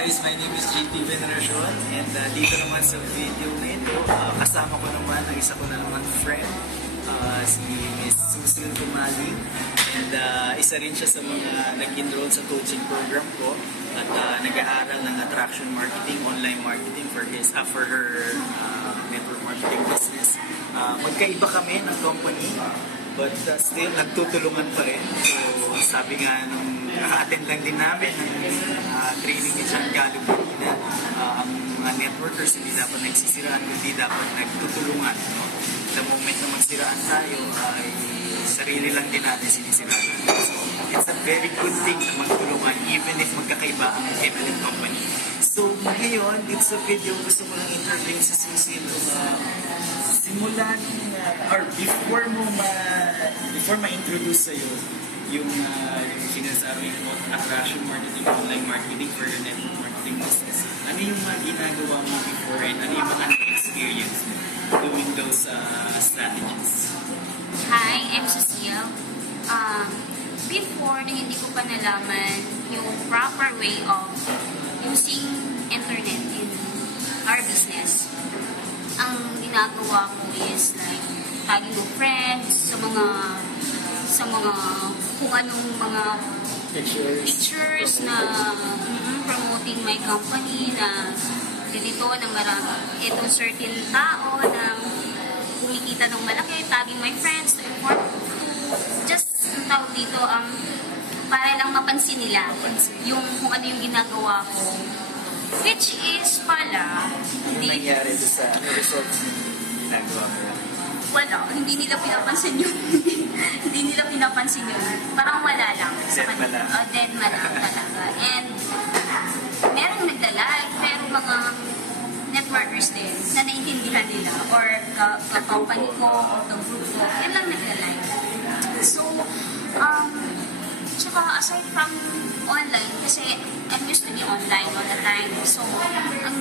guys, my name is JP Veneracion and dito naman sa video na ito, kasama ko naman ang isa ko na naman friend, si Miss Susil Tumaling, and isa rin siya sa mga nag-enroll sa coaching program ko at nag-aaral ng attraction marketing, online marketing for her network marketing business. Magkaiba kami ng company, but still nagtutulungan pa rin. So sabi nga nung naka-attend lang din namin ng training ni John Gallup na ang mga networkers hindi dapat nagsisiraan, kundi dapat nagtutulungan. No? The moment na magsiraan tayo ay sarili lang din natin sinisiraan. So it's a very good thing na magtulungan even if magkakaiba ang MLM company. So ngayon, dito sa video, gusto ko lang interview si Susil simulan or before ma-introduce sa'yo yung sinasabi mo attraction marketing, online marketing for your network marketing business. Ano yung mga ginagawa mo before and ano yung mga experience doing those strategies? Hi, I'm Cecile. Before na hindi ko pa nalaman yung proper way of using internet in our business, ang ginagawa ko is like tagging of friends sa mga kung anong mga pictures na promoting my company na ganito na marami itong certain tao na kumikita ng malaki, tagging my friends to inform just ang tawag dito para lang mapansin nila yung kung ano yung ginagawa ko, which is pala ano nangyari sa results ng ginagawa ko? Wala, hindi nila pinapansin yun. Hindi nila pinapansin yun. Parang wala lang. Dead ma lang talaga. And merong nagda-like, merong mga networkers din na naiintindihan nila or ka-company ko o ka-group ko. Yan lang nagda-like. So, tsaka aside from online, kasi I'm used to be online all the time. So, ang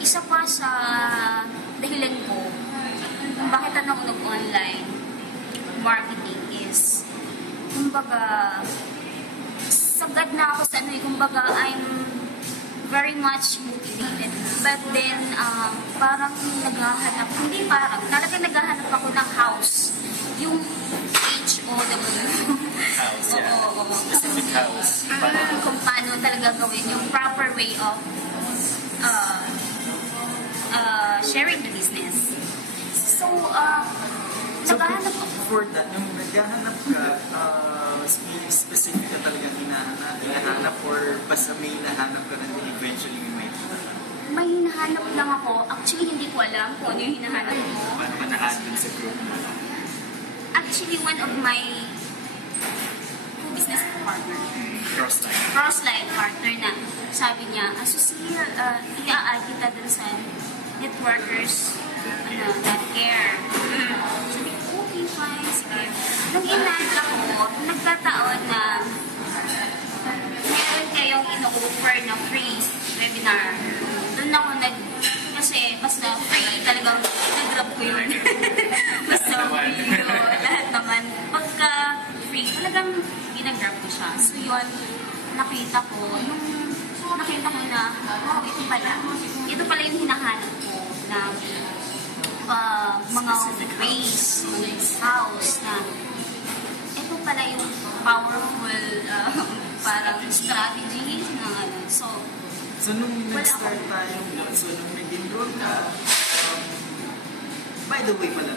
isa pa sa dahilan ko kung bakit ako nag-online marketing is, kumbaga, sagad na ako sa kumbaga, I'm very much motivated. But then, parang talagang naghahanap ako ng house. Yung HOW. House, yeah. Specific house. Kung paano talaga gawin yung proper way of sharing the business. So, naghahanap ako. Before that, nung naghahanap ka, specific ka talagang hinahanap or basta may hinahanap ka na din eventually may may hinahanap lang ako. Actually, hindi ko alam kung ano yung hinahanap ko. Paano ka nahanap sa group? Actually, one of my business partner. Crossline partner na sabi niya, Susil, i-add kita dun sa networkers that care. Sabi ko, okay, fine, sige. Nung in-add ako, nagkataon na meron kayong ino-offer na free webinar. Doon ako kasi basta free talagang nag-grab ko yun. Basta free yun. Lahat naman. Pagka free, talagang ginag-grab ko siya. So yun, nakita ko na, ito pala yung hinahanap ko na mga ways, mga house na ito pala yung powerful parang strategies na ano. So nung nag-start tayo, so nung nag-enroll ka, by the way pala,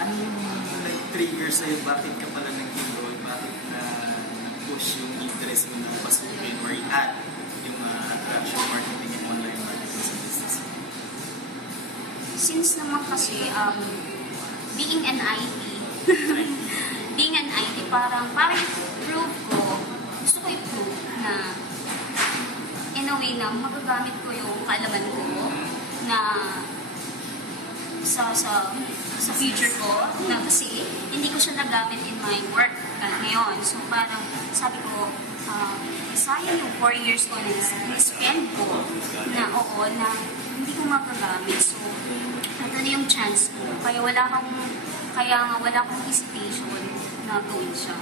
ano yung nag-trigger sa'yo, bakit ka pala nag-enroll, bakit nag-push yung interest mo na pasukin or i-add yung attraction marketing and online marketing sa business? Since naman kasi, being an IT, parang i-prove ko, gusto ko i-prove na in a way na magagamit ko yung kaalaman ko na sa future ko na kasi hindi ko siya nagamit in my work ngayon. So parang sabi ko, sayang yung 4 years ko na spend ko na hindi ko magagamit. So ito na yung chance ko. Kaya wala akong hesitation na gawin siya.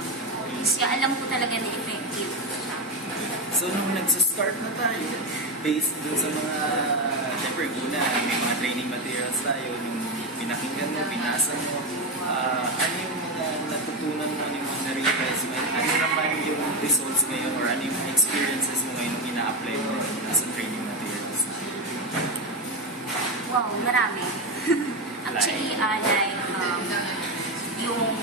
Kasi alam ko talaga na effective siya. So, nung nagsa-start na tayo, based dun sa mga, syempre, una, may mga training materials tayo, yung pinakinggan mo, binasa mo, ano yung mga natutunan mo, ano yung mga na-realize mo, ano naman yung results ngayon, or ano yung mga experiences mo ngayon nung ina-apply mo sa training materials? Wow, marami. Actually, like, yung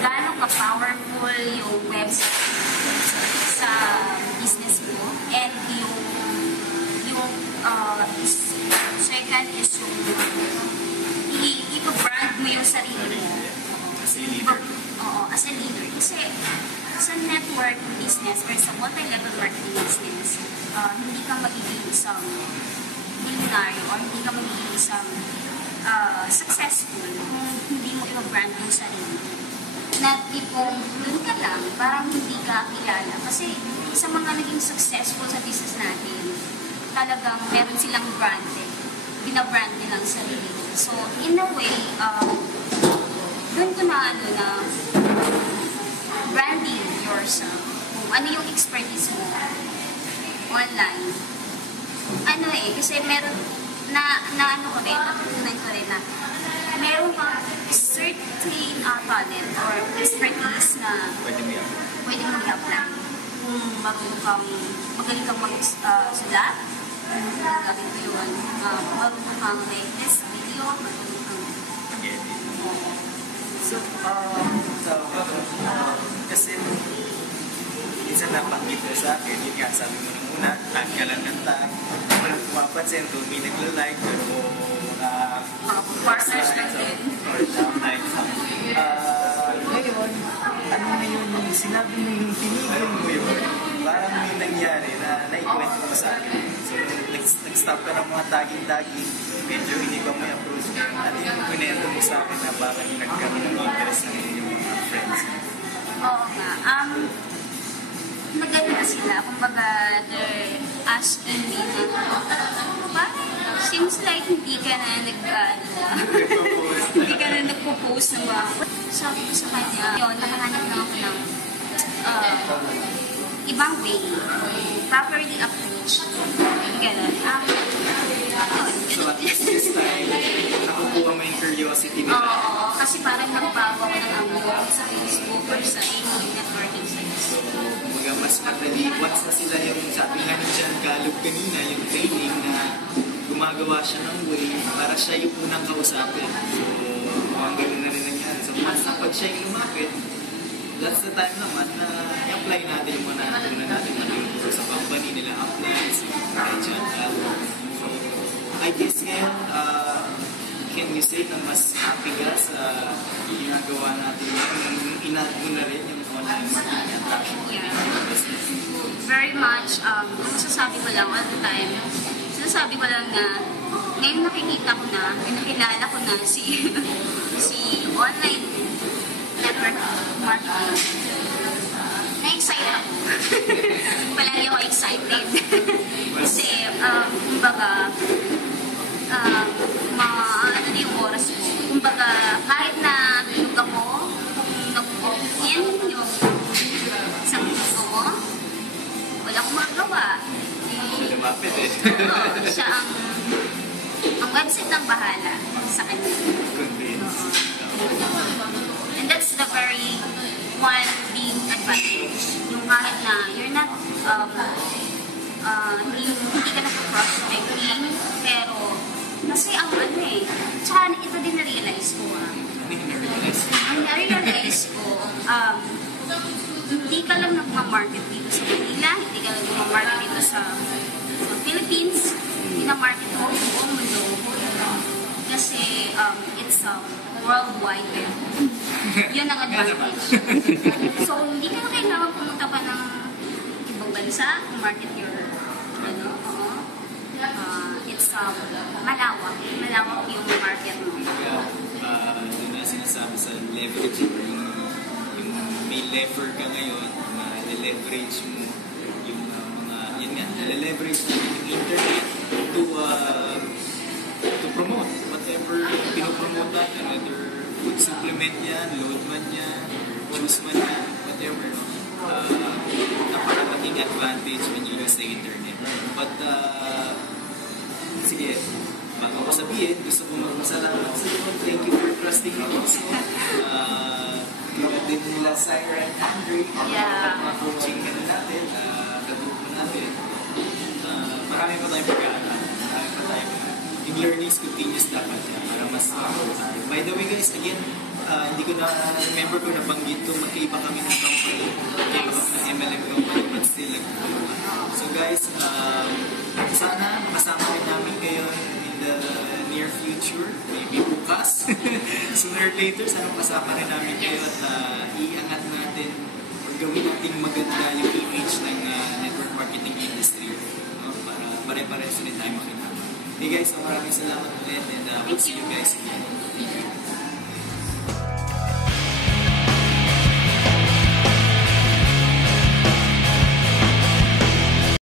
gano'ng ka-powerful yung website sa business mo, and second is yung i-brand mo yung sarili mo. As a leader. Oo, as a leader. Kasi sa network business or sa multi-level marketing business, hindi ka magiging isang milyonaryo or hindi ka magiging isang successful kung hindi mo i-brand yung sarili mo. Na tipong doon ka lang, parang hindi ka kilala. Kasi sa mga naging successful sa business natin, talagang meron silang branded. Binabrand nilang sarili. So, in a way, doon ko na branding yourself. Kung ano yung expertise mo online. Kasi meron natutunan ko rin na meron kang certain talent or expertise na pwede mo i-apply. Kung magaling kang mag-sulat, gawin ko yun. Marunong kang this video, marunong kang So, kasi minsan nabanggit mo sa akin, yun nga, sabi mo nung una, tag ka lang ng tag, walang pumapansin, doon may nagla-like, pero partners lang din. Or downline. Ngayon, ano na yun, yung sinabi mo yung tinigil mo yun, parang may nangyari na naikwento mo sa akin. So, nag-stop ka ng mga tagging-tagging, medyo iniba mo yung approach mo. Ano yung pinento mo sa akin na parang nagkaroon ng interest ng yung mga friends? Oo nga. Maganda na sila. Kumbaga, they're asking me na, parang seems like hindi ka na hindi ka na nagpo-post ng mga. Sabi ko sa kanya, yun, nakahanap lang ako ng ibang way, properly approach. Ganun. So at least this time, nakukuha mo yung curiosity nila. Oo, kasi parang nagbago ako ng amor sa Facebook or sa any networking sites. So, mga mas madali, once na sila yung sabi nga ni John Gallup kanina, yung training na gumagawa siya ng way para siya yung unang kausapin. So, ang ganun na rin nangyari. So, once na pag siya yung lumapit, that's the time naman na i-apply natin yung mga natutunan natin matuturo sa company nila apply, si John Gallup. So, I guess ngayon, can you say na mas happy ka sa ginagawa natin yung inad mo na rin yung online marketing attraction business? Very much, masasabi ko lang all the time, sinasabi ko lang na ngayon nakikita ko na, nakilala ko na si online network marketing. Na-excite ako. Palagi ako excited. Kasi, kumbaga, ano na yung oras ko. Kumbaga, kahit na tulog ako, kung nag-open yung isang gusto ko, wala akong magagawa. Siya lumapit eh. Oo, siya ang website ng bahala sa kanya. Convince. And that's the very one big advantage. Yung kahit na you're not, hindi ka na-prospecting, pero kasi ang tsaka ito din na-realize ko Ang na-realize ko, hindi ka lang nagma-market dito sa Manila, hindi ka lang nagma-market dito sa Philippines, hindi na-market mo buong mundo. Kasi it's worldwide. Yun ang advantage. So, hindi ka na kailangan pumunta pa ng ibang bansa to market your, it's malawak. Malawak yung market mo. Doon na sinasabi sa leverage, yung may lever ka ngayon, leverage mo yung yun nga, leverage na yung internet to promote whatever pinopromote natin, whether food supplement yan, load man yan, juice man yan, whatever. napakalaking advantage when you use the internet. But, sige, bago ko sabihin, gusto ko magpasalamat sa iyo. Thank you for trusting me also. Tulad din nila Syra and Andre. Mga coaching ka na natin, kagrupo natin. Marami pa tayong pag-aaral. Marami pa tayong yung learnings continuous dapat yan para mas tayo. By the way guys, again, hindi ko na remember ko nabanggit ko, magkaiba kami ng company. Magkaiba kami ng MLM company, but still nagtulungan. So guys, sana makasama rin namin kayo in the near future, maybe bukas. Sooner or later, sana makasama rin namin kayo at iangat natin or gawin natin maganda yung image ng network marketing industry. Para pare-pares ulit tayo makita. Hey guys, so maraming salamat ulit and we'll see you guys again.